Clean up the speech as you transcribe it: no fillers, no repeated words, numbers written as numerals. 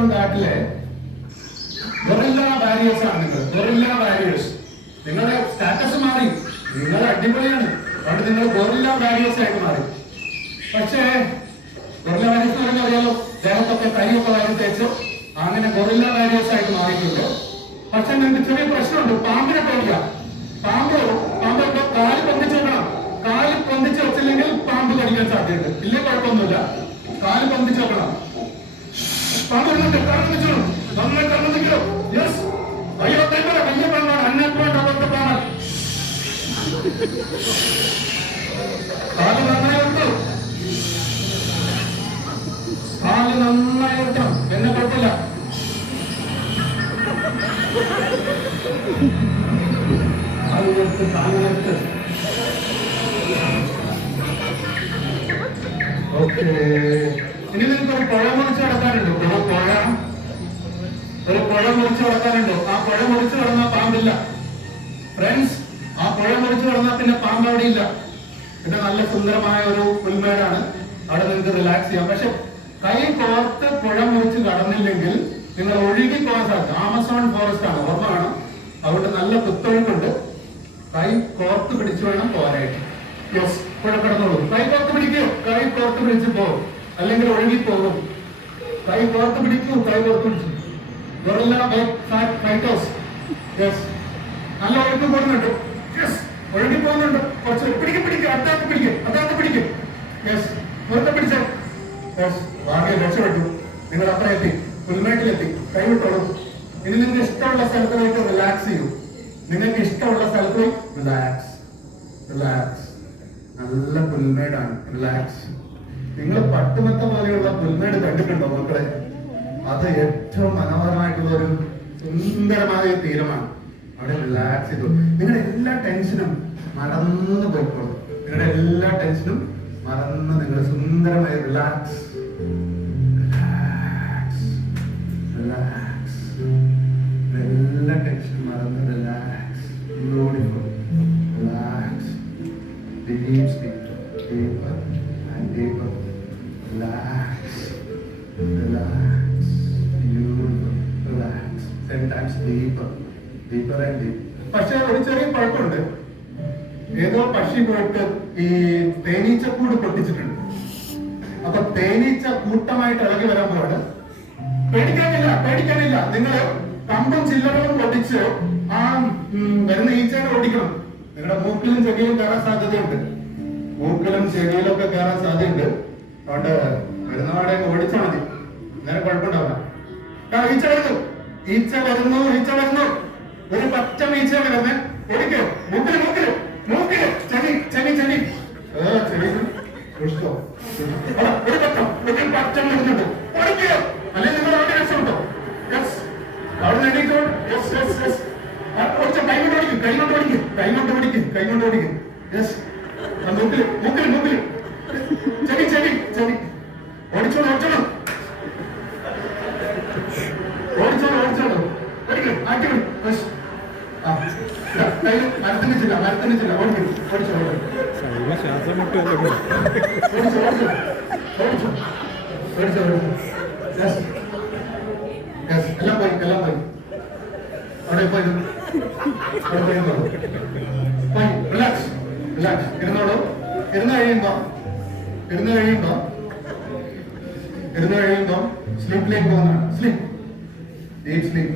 Amazon കാട്ടിലെ guerrilla warriors ആണ് നിങ്ങൾ. Guerrilla warriors. നിങ്ങളുടെ സ്റ്റാറ്റസ് മാറി. നിങ്ങൾ അടിപൊളിയാണ്. അതുകൊണ്ട് നിങ്ങൾ ഗൊറില്ല വാരിയേഴ്സ് ആയിട്ട് മാറി. പക്ഷേ ഗൊറില്ല വാരിയേഴ്സ് എന്ന് പറഞ്ഞാൽ അറിയാലോ, ദേഹത്തൊക്കെ കൈയൊക്കെ വാരി തേച്ച് അങ്ങനെ ഗൊറില്ല വാരിയേഴ്സ് ആയിട്ട് മാറിയിട്ടുണ്ട്. പക്ഷെ നിങ്ങൾക്ക് ചെറിയ പ്രശ്നമുണ്ട്. പാമ്പിനെ പേടില്ല. പാമ്പ് കാല് പൊന്തിച്ച് വെക്കണം. കാല് പൊന്തിച്ച് വെച്ചില്ലെങ്കിൽ പാമ്പ് കടിക്കാൻ സാധ്യതയുണ്ട്. ഇല്ല, കുഴപ്പമൊന്നുമില്ല. കാല് പൊന്തിച്ച് വെക്കണം. പാമ്പ് കണ്ണിച്ചോളും. നന്നായി കണ്ണിക്കോ. യെസ്. അയ്യോ വലിയ പാമ്പാണ്. അന്നേപ്പാണ് അവിടുത്തെ പാമ്പ്. കാല് നന്നായി വെക്കും. കാല് നന്നായി വെക്കണം. എന്നെ കുഴപ്പമില്ല. ഓക്കെ, ഇനി നിങ്ങൾക്ക് ഒരു പുഴ മുറിച്ച് കിടക്കാനുണ്ടോ? ഒരു പുഴ മുറിച്ച് കിടക്കാനുണ്ടോ? ആ പുഴ മുറിച്ച് കിടന്നാൽ പാമ്പില്ല ഫ്രണ്ട്സ്. ആ പുഴ മുറിച്ച് കിടന്നാൽ പിന്നെ പാമ്പ് അവിടെ ഇല്ല. പിന്നെ നല്ല സുന്ദരമായ ഒരു പുൽമേടാണ്. അവിടെ നിങ്ങൾക്ക് റിലാക്സ് ചെയ്യാം. പക്ഷെ കൈ കോർത്ത് പുഴ മുറിച്ച് കടന്നില്ലെങ്കിൽ നിങ്ങൾ ഒഴുകി പോകാൻ സാധിക്കും. ആമസോൺ ഫോറസ്റ്റ് ആണ്, ഓർമ്മ വേണം. അതുകൊണ്ട് നല്ല കുത്തൊഴുക്കുണ്ട്. കൈ കോർത്ത് പിടിച്ചു വേണം പോകാനായിട്ട്. യെസ്, പുഴ കടന്നോളൂ. കൈ കോർത്ത് പിടിക്കൂ. കൈ കോർത്ത് പിടിച്ച് പോകും, അല്ലെങ്കിൽ ഒഴുകി പോകും. കൈ കോർത്ത് പിടിക്കൂ. കൈ കോർത്ത് പിടിച്ചു. Guerrilla fighters. യെസ്, നല്ല ഒഴുക്ക് പോകുന്നുണ്ട്. യെസ്, ഒഴുകി പോകുന്നുണ്ട്. കുറച്ച് പിടിക്കും. അത്താത്ത് പിടിക്കും. യെസ്, മുറുക്കെ പിടിച്ചേ. യെസ്, ഭാഗ്യം, രക്ഷപ്പെട്ടു. നിങ്ങൾ അത്ര എത്തി, പുൽമേട്ടിലെത്തി. കൈവിട്ടോളൂ. ഇനി നിങ്ങൾക്ക് ഇഷ്ടമുള്ള സ്ഥലത്ത് പോയിട്ട് റിലാക്സ് ചെയ്യൂ. നിങ്ങൾക്ക് ഇഷ്ടമുള്ള സ്ഥലത്ത് പോയി റിലാക്സ്. നല്ല പുൽമേടാണ്. റിലാക്സ്. നിങ്ങൾ പട്ടുമത്ത പോലെയുള്ള പുൽമേട് കണ്ടിട്ടുണ്ടോ മക്കളെ? അത് ഏറ്റവും മനോഹരമായിട്ടുള്ള ഒരു സുന്ദരമായ തീരമാണ്. അവിടെ റിലാക്സ് ചെയ്തു. നിങ്ങളുടെ എല്ലാ ടെൻഷനും മറന്നു പോയിക്കോളും. നിങ്ങളുടെ എല്ലാ ടെൻഷനും മറന്ന് നിങ്ങൾ സുന്ദരമായി റിലാക്സ്. എല്ലാ ടെൻഷനും മറന്ന് relax. Beautiful. Relax. Deep sleep, deeper and deeper. Relax, beautiful. Relax. 10 times deeper and deeper. പക്ഷെ ഒരു ചെറിയ കുഴപ്പമുണ്ട്. ഏതോ പക്ഷി പോയിട്ട് ഈ തേനീച്ചക്കൂട് പൊട്ടിച്ചിട്ടുണ്ട്. അപ്പൊ തേനീച്ച കൂട്ടമായിട്ട് ഇളകി വരാൻ പോവാണ്. പേടിക്കാനില്ല. നിങ്ങൾ കമ്പും ചില്ലകളും പൊട്ടിച്ച് ആ വരുന്ന ഈച്ചേനെ ഓടിക്കണം. നിങ്ങളുടെ മൂക്കിലും ചെവിയിലും കയറാൻ സാധ്യതയുണ്ട്. ചെവിയിലൊക്കെ കയറാൻ സാധ്യതയുണ്ട്. അതുകൊണ്ട് വരുന്നവാടെ ഓടിച്ചാൽ മതി. നേരെ കുഴപ്പമുണ്ടാവില്ല. ഈച്ച വരുന്നു. ഒരു പച്ച ഈച്ചയാണ് വരുന്നത്. ഓടിക്കോ. മൂക്കില് ചെവി പുഷ്പം. ഒരു പച്ചം വരുന്നുണ്ട്. ഓടിക്കോ, അല്ലെങ്കിൽ നിങ്ങൾ അവിടെ രക്ഷപ്പെട്ടോ. യെസ്, അവിടെ നേടിക്കോ. യെസ്. കൈ കൊണ്ട് ഓടിക്കും. യെസ്, മൂക്കില് ചെവി. ഓടിച്ചോളൂ. ആക്കി. മരത്തിന് ചില്ല. ഓടിച്ചോളൂ. എല്ലാം പോയി. അവിടെ പോയി റിലാക്സ്. ഇരുന്നോളൂ. ഇരുന്ന് കഴിയുമ്പോ സ്ലീപ്പിലേക്ക് പോകുന്നതാണ്. Deep sleep.